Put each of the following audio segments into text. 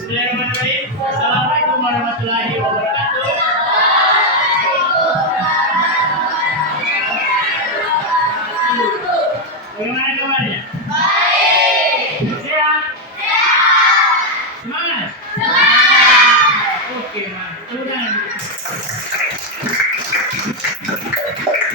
Bismillahirrahmanirrahim. Assalamualaikum warahmatullahi wabarakatuh. Bagaimana kabarnya? Baik. Sehat? Sehat. Semangat? Semangat. Oke, mantap. Tepuk tangan.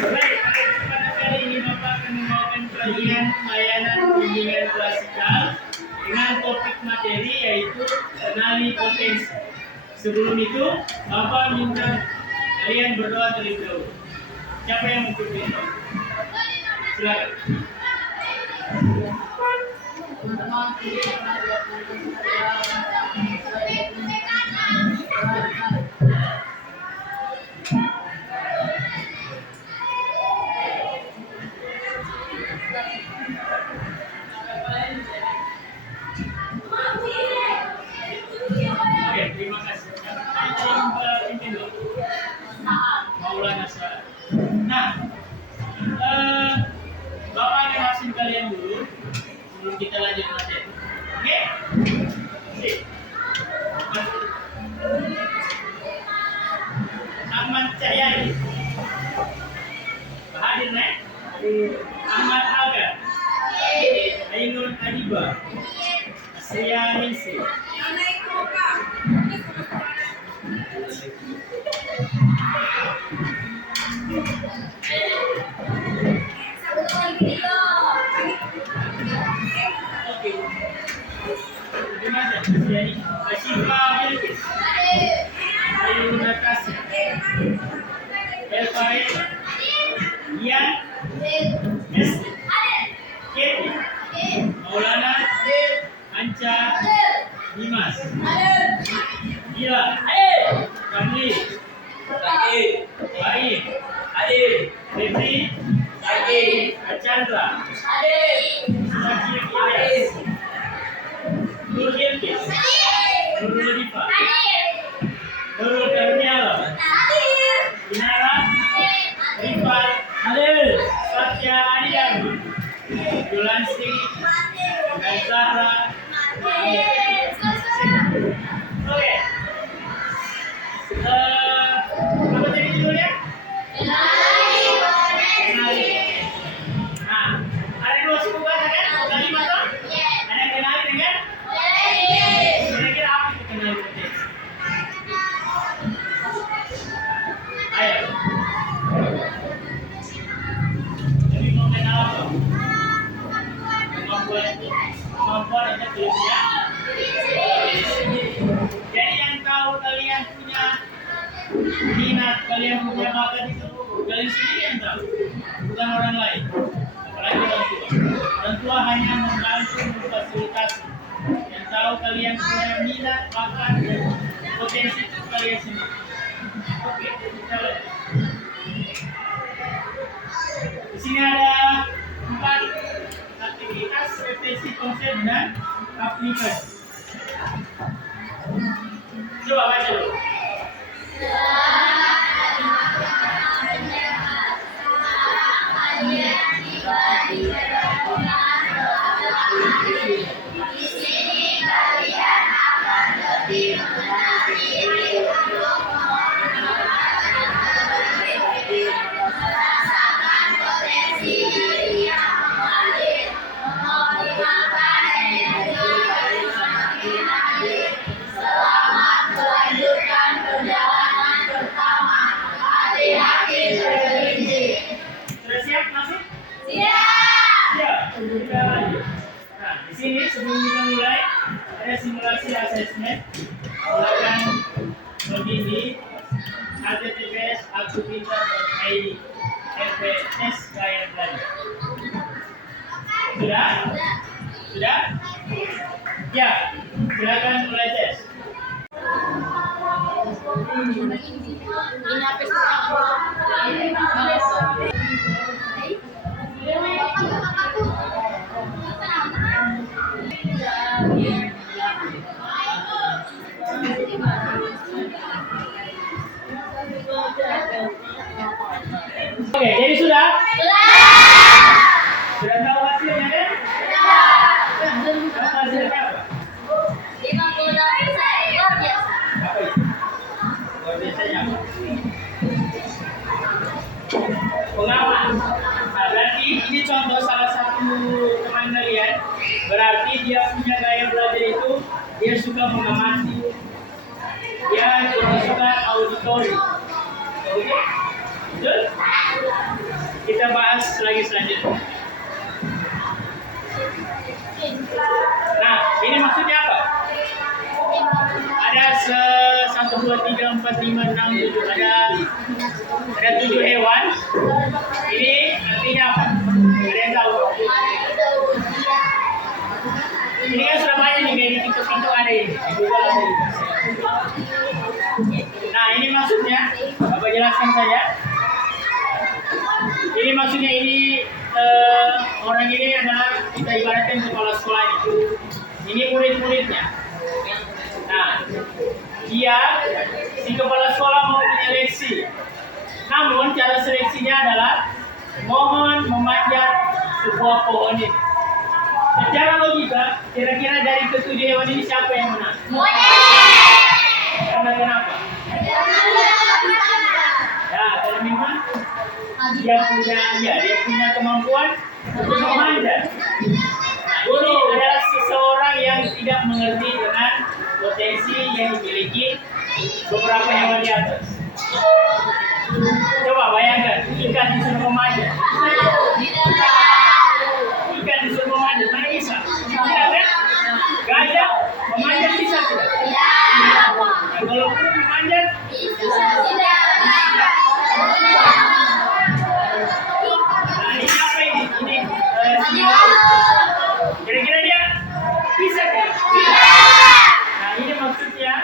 Baik, pada kesempatan kali ini Bapak akan membawakan kajian layanan bimbingan klasikal dengan topik materi yaitu kenali potensi. Sebelum itu, Bapak minta kalian berdoa terlebih dahulu. Siapa yang mau berdoa? Silakan. Oke, terima kasih. Maulana Suara. Nah, Bapak akan langsung kalian dulu sebelum kita lanjut materi. Oke? Sip. Ahmad Cahyadi. Hadir, Nek? Ahmad Alga. Ainul Adiba. Asria Ningsi. Asyifa Bilqis. Ayu Natasha. Elfaid. Ian. Esti. Keti. Maulana. Anca. Dimas. Gila. Kamli. Baik. Febri. Chandra. Sakir Ilyas. Nur Hilkis. Nurul Dipa. Nurul Karniala. Inara. Rifat. Satya Adiyami. Yulansi. Dan Zahra. Oke. Apa tadi judulnya? Kenali. Nah, ada dua suku kata kan? Kalimat toh? Ada yang kenali dengan? Kira-kira apa itu kenali potensi? Ayo. Jadi mau kenal apa? Kemampuan atau kelebihan? Jadi yang tahu kalian punya minat, kalian punya bakat itu kalian sendiri yang tahu, bukan orang lain. Apalagi orang tua. Orang tua hanya membantu, memfasilitasi. Yang tahu kalian punya minat, bakat, dan potensi itu kalian sendiri. Oke, kita lihat. Di sini ada 4 aktivitas, refleksi konsep dan aplikasi. Coba baca dulu. Di sini kalian akan lebih mengenali merasakan potensi diri yang mengalir, mengoptimalkan energi semakin adil. Selamat melanjutkan perjalanan bersama. Hati-hati berkelinci. Sudah siap masuk? Siap. Siap. Kita lanjut. Nah, di sini sebelum kita mulai ada simulasi asesmen. Silakan login di https://akupintar.id FPS kalian belajar. Sudah? Sudah? Ya, silakan mulai tes. Ini apa Oke, jadi sudah? Sudah. Sudah tahu hasilnya kan? Sudah. Hasilnya apa? 52%. dia punya gaya belajar itu, dia suka mengamati. Dia kurang suka auditori. Oke? Betul? Kita bahas lagi selanjutnya. Nah, ini maksudnya apa? Ada 1, 2, 3, 4, 5, 6, 7. Ada 7 hewan. Ini artinya apa? Ada yang tahu? Ini kan sudah banyak nih, kayak di TikTok itu ada ini. Di Google ada ini. Nah, ini maksudnya, Bapak jelaskan saja. Ini maksudnya orang ini adalah kita ibaratkan kepala sekolah ini. Ini murid-muridnya. Nah, si kepala sekolah mau menyeleksi. Namun cara seleksinya adalah mohon memanjat sebuah pohon ini. Secara logika, kira-kira dari ketujuh hewan ini siapa yang menang? Karena kenapa? Ya, kalau memang dia punya kemampuan untuk memanjat. Ini adalah seseorang yang tidak mengerti dengan potensi yang dimiliki beberapa hewan di atas. Coba bayangkan, ikan disuruh memanjat. Ikan disuruh memanjat, mana bisa? Tidak kan? Gajah memanjat bisa tidak? Nah, kalau pun memanjat, nah ini apa ini? Kira-kira dia bisa kan? Nah ini maksudnya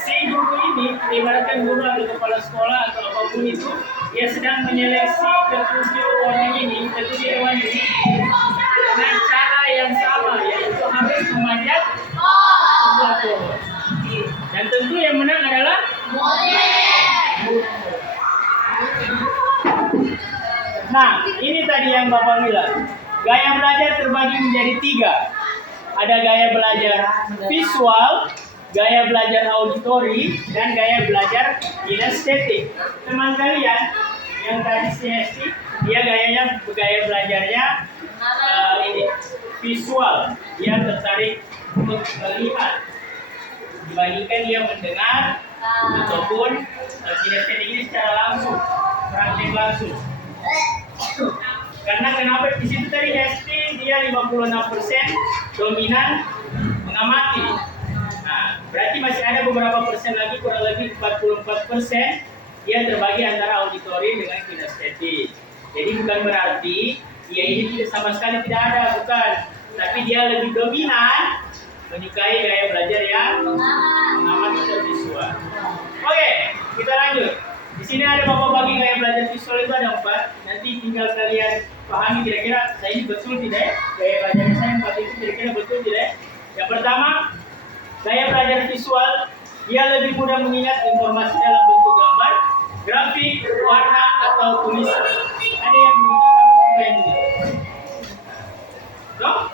si guru ini, ibaratkan guru atau kepala sekolah atau apapun itu, dia sedang menyeleksi ketujuh orang ini, ketujuh hewan ini dengan cara yang sama, yaitu harus memanjat sebuah pohon. Dan tentu yang menang adalah Nah, ini tadi yang Bapak bilang. Gaya belajar terbagi menjadi 3. Ada gaya belajar visual, gaya belajar auditori, dan gaya belajar kinestetik. Teman kalian yang tadi kinestetik, dia gaya belajarnya ini visual. Dia tertarik untuk melihat dibandingkan dia mendengar ataupun kinestetik ini secara langsung, praktik langsung. Karena kenapa di situ tadi SD dia 56% dominan mengamati. Nah, berarti masih ada beberapa persen lagi, kurang lebih 44% dia terbagi antara auditori dengan kinestetik. Jadi bukan berarti dia ini sama sekali tidak ada, bukan. Tapi dia lebih dominan menyukai gaya belajar yang mengamati dan visual. Oke, kita lanjut. Di sini ada Bapak bagi gaya belajar visual itu ada 4. Nanti tinggal kalian pahami kira-kira saya ini betul tidak ya? Gaya belajar saya 4 itu kira-kira betul tidak ya? Yang pertama, gaya belajar visual, dia lebih mudah mengingat informasi dalam bentuk gambar, grafik, warna, atau tulisan. Ada yang begitu, sama yang begitu. No?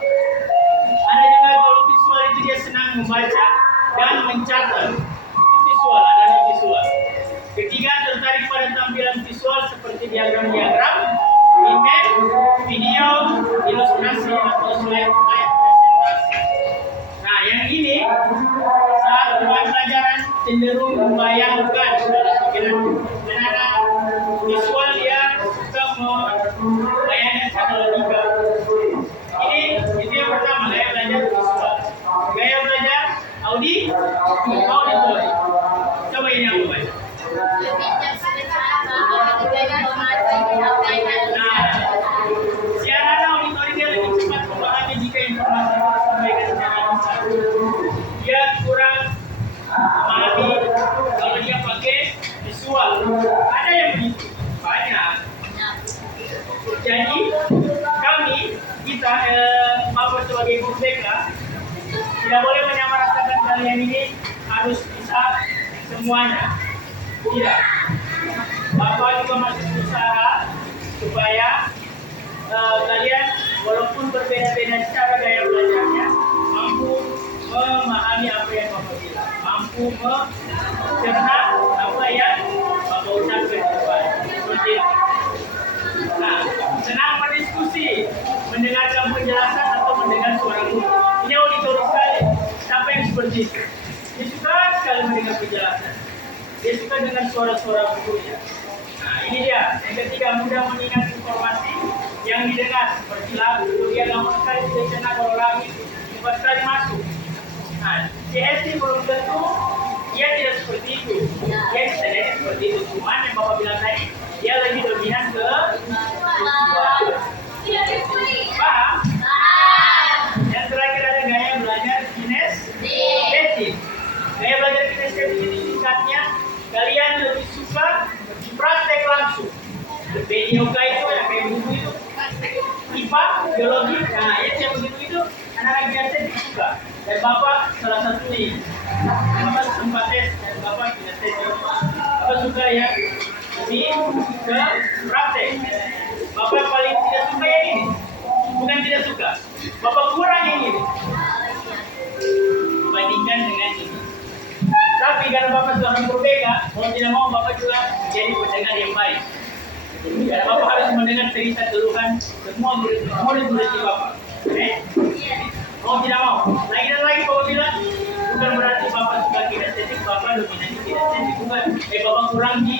Ada juga kalau visual itu dia senang membaca dan mencatat. Itu visual, ada visual. Ketiga, tertarik pada tampilan visual seperti diagram-diagram, image, video, ilustrasi, atau slide presentasi. Nah, yang ini saat buat pelajaran cenderung membayangkan dalam pikiran. Karena visual dia suka membayangkan secara logika. Ini itu yang pertama, gaya belajar visual. Gaya belajar auditori. Coba ini aku baca. Nah, si anak auditori dia lebih cepat memahami jika informasi itu disampaikan secara lisan. Dia kurang memahami kalau dia pakai visual. Ada yang begitu, banyak. Jadi kita Bapak sebagai guru BK tidak boleh menyamaratakan kalian ini harus bisa semuanya. Tidak. Bapak juga masih berusaha supaya kalian walaupun berbeda-beda cara gaya belajarnya mampu memahami apa yang Bapak bilang, mampu mencerna apa yang Bapak ucapkan depan. Seperti itu. Nah, senang berdiskusi, mendengarkan penjelasan atau mendengar suara guru. seperti itu. Dia suka sekali mendengar penjelasan. Dia suka dengan suara-suara gurunya. Nah, ini dia. Yang ketiga, mudah mengingat informasi yang didengar. Seperti lagu, dia gampang sekali dicerna kalau lagi cepat sekali masuk. Nah, si SD belum tentu dia tidak seperti itu. Dia bisa jadi seperti itu. Cuman yang Bapak bilang tadi, dia lebih dominan ke visual. Paham? Yang terakhir ada gaya belajar kinestetik. Gaya belajar kinestetik ini singkatnya, kalian lebih suka praktek langsung. PJOK itu ada kayak buku itu, IPA, biologi, nah yang begitu itu anak-anak kinestetik suka. Dan Bapak salah satunya, Bapak sempat tes dan Bapak kinestetik. Bapak suka ya, lebih ke praktek. Bapak paling tidak suka yang ini, bukan tidak suka. Bapak kurang yang ini dibandingkan dengan ini. Tapi karena Bapak seorang berbeda, mau tidak mau Bapak juga jadi pendengar yang baik. Karena Bapak harus mendengar cerita keluhan semua murid-murid di Bapak. Mau tidak mau. Lagi dan lagi Bapak bilang, bukan berarti Bapak suka kinestetik, Bapak dominan di kinestetik, bukan. Bapak kurang di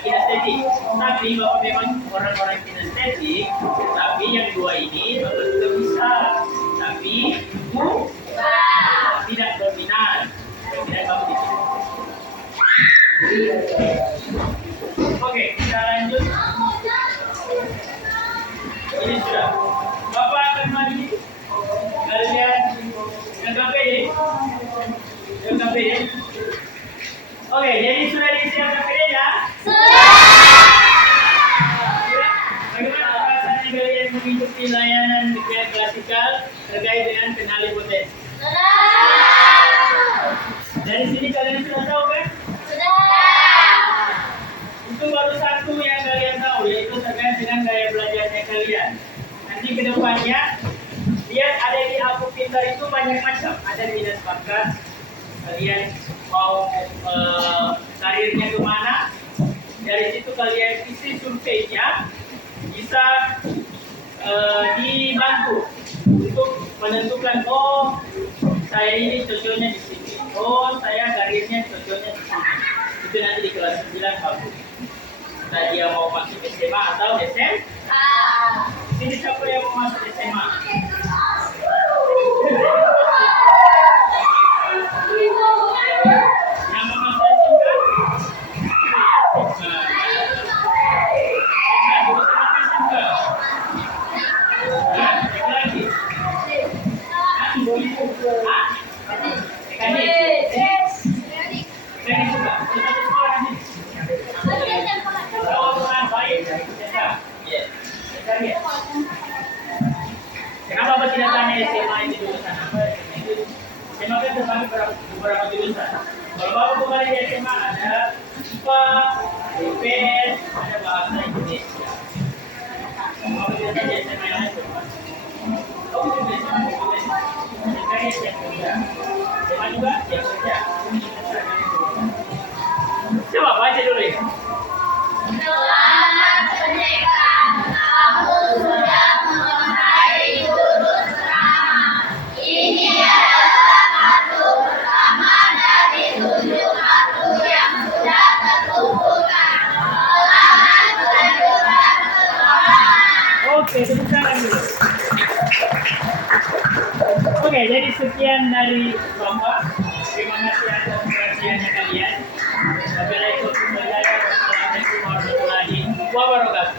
kinestetik. Tapi Bapak memang orang-orang kinestetik, tapi yang dua ini Bapak juga bisa. Tapi tidak dominan. Tidak Bapak di sini. Oke, kita lanjut. Ini sudah. Bapak akan maju. Kalian yang KPD. Oke, jadi sudah diisi yang KPD-nya? Bagaimana perasaannya kalian mengikuti layanan ujian klasikal terkait dengan kenali potensi? Dari sini kalian sudah tahu kan? Itu baru satu yang kalian tahu, yaitu terkait dengan gaya belajarnya kalian. Nanti ke depannya, lihat ada di Aku Pintar itu banyak macam. Ada minat bakat, kalian mau karirnya kemana, dari situ kalian isi surveinya, bisa dibantu untuk menentukan, oh saya ini cocoknya di sini, oh saya karirnya cocoknya di sini. Itu nanti di kelas 9 bagus. Entah dia mau masuk SMA atau SMA. Ini siapa yang mau masuk SMA? Yang mau masuk Kenapa Bapak tidak tanya SMA ini jurusan apa? SMA kan terbagi beberapa jurusan. Kalau Bapak kembali di SMA ada IPA, IPS, ada bahasa Indonesia. Bapak tidak tanya SMA yang lain berapa? Kamu juga SMA juga. SMA juga ya kerja. Coba baca dulu ya. Selamat pernikahan, kamu sudah mengenai jurus drama. Ini adalah kartu pertama dari 7 kartu yang sudah terkumpulkan. Selamat melanjutkan petualangan. Oke, tepuk tangan dulu. Oke, jadi sekian dari Bapak. Terima kasih atas perhatiannya kalian. Wabillahi taufiq wal hidayah. Wassalamualaikum warahmatullahi wabarakatuh.